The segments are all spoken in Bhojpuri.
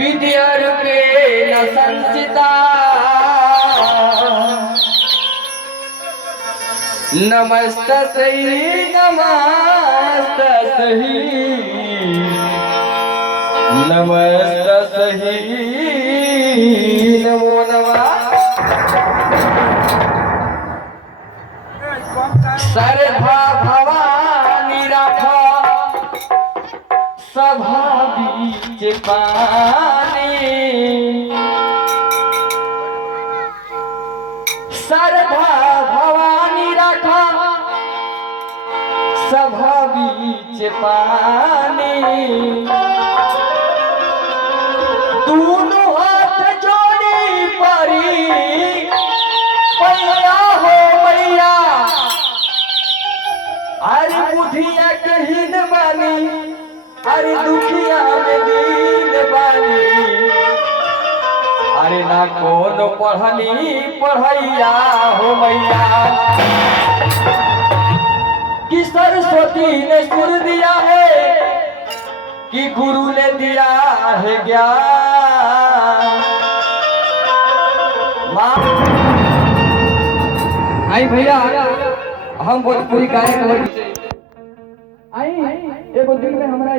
विद्या रूपे न संचिता नमस्तस्यै नमस्तस्यै नमस्तस्यै नमो नमः। सर्वा भवानी राखा सभा बीच पानी सर्वा भवानी राखा सभा बीच पानी दोनों हाथ जोड़ी परी पैया हो मैया अरे बुधिया कहीन बानी अरे दुखिया में दीन बानी अरे ना कौन पढ़नी पढ़ैया हो मैया कि सरस्वती ने सुर दिया है कि गुरु ने दिया है ज्ञान। आई भैया हम भोजपुरी गायक आई एगो दिन में हमरा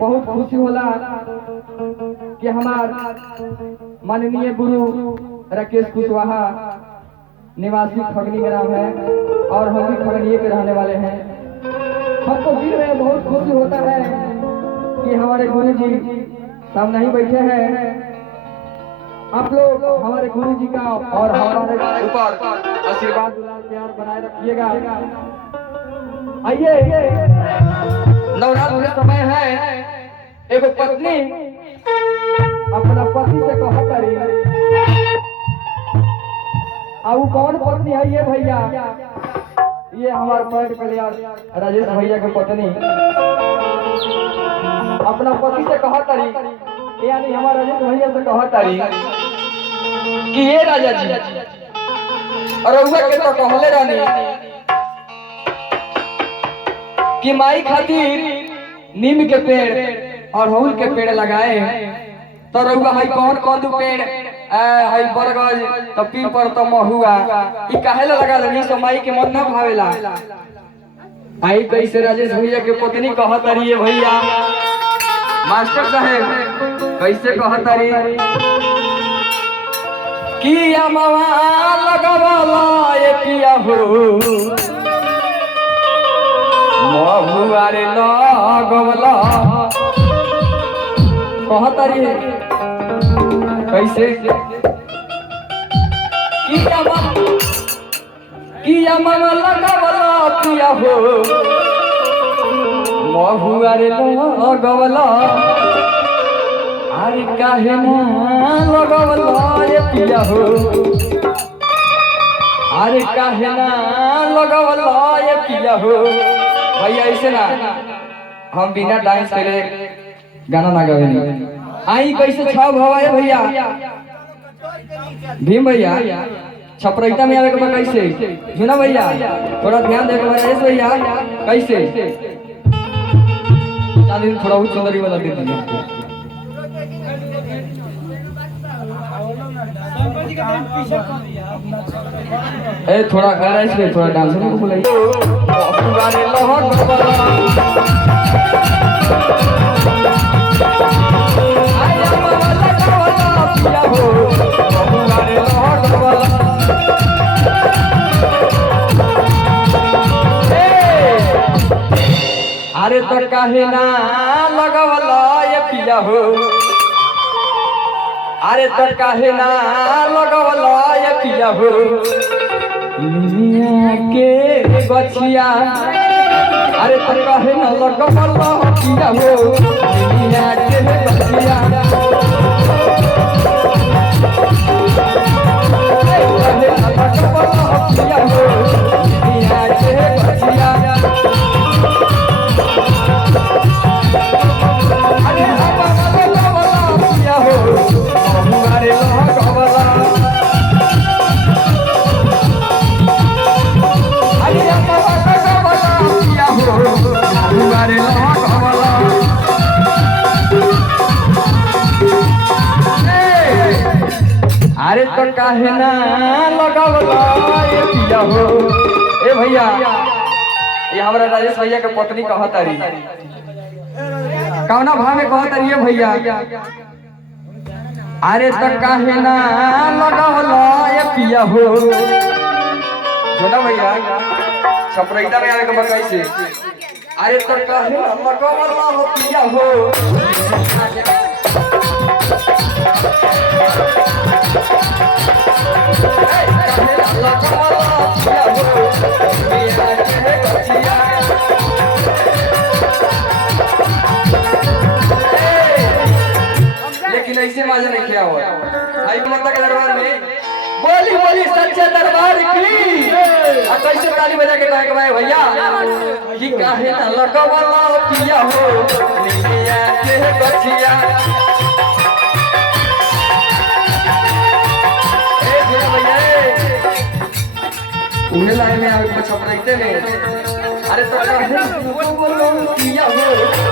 बहुत खुशी होला कि हमार माननीय गुरु राकेश कुशवाहा निवासी खगनी ग्राम है और हम भी खगनिये के रहने वाले हैं। हमको दिल में बहुत खुशी होता है कि हमारे गुरु जी सामने ही बैठे हैं। आप लोग हमारे गुरु जी का और हमारे ऊपर आशीर्वाद दुलार प्यार बनाए रखिएगा। आइए नवरात्र के समय है एगो पत्नी अपना पति से कहा करी अब कौन पत्नी है ये भैया ये हमारे पैर कल्याण राजेश भैया के पत्नी अपना पति से कहा करी यानी हमारे राजेश भैया से कहा करी कि ये राजा जी और के तो कहले रानी कि माई खातिर नीम के पेड़ और अड़हुल के पेड़ लगाए तो रउआ है कौन कौन पेड़ है बरगद तो पीपर तो महुआ ई काहे लगा लगी सो माई के मन न भावेला। आई कैसे राजेश भैया के पत्नी कहत रही है भैया मास्टर साहब कैसे कहत रही कि अमवा लगावला ये किया हो महुआ रे लगवला कहत रही कैसे किया मम लगावला पिया हो महुआ रे लगवला अरे काहे ना लगवला ये पिया हो अरे काहे ना लगवला ये पिया हो। भैया ऐसे ना हम बिना डांस करे गाना ना गावे आई कैसे छाव भवाए भैया भीम भैया छपरैता में आवे के कैसे सुना भैया थोड़ा ध्यान दे के भैया कैसे चांदी थोड़ा उच्च सुंदरी वाला दे दीजिए ए थोड़ा ऐसे थोड़ा डांस को बुलाइए गाने लहर अरे तो काहे ना लगवला ये पिया हो अरे तो काहे ना लगवला ये पिया हो दुनिया के बचिया अरे तो काहे ना लगवला पिया हो दुनिया के बचिया Hare अरे तो काहे ना लगावला ये पिया हो। ए भैया ये हमारा राजेश भैया के पत्नी कहतारी कौना भाव में कहतारी ये भैया। अरे तो काहे ना लगावला ये पिया हो। सुना भैया छपरैता में आवे के बकाई से। अरे तो काहे ना लगावला हो पिया हो। लेकिन ऐसे मजा नहीं किया हुआ। आई माता के दरबार में बोली बोली सच्चे दरबार की कैसे ताली बजा के गाए के भाई भैया कि काहे ना लगवला पिया हो निमिया के गछिया। ए भैया उन्हें लाइन में आवे छपराइते में। अरे तो काहे ना लगवला पिया हो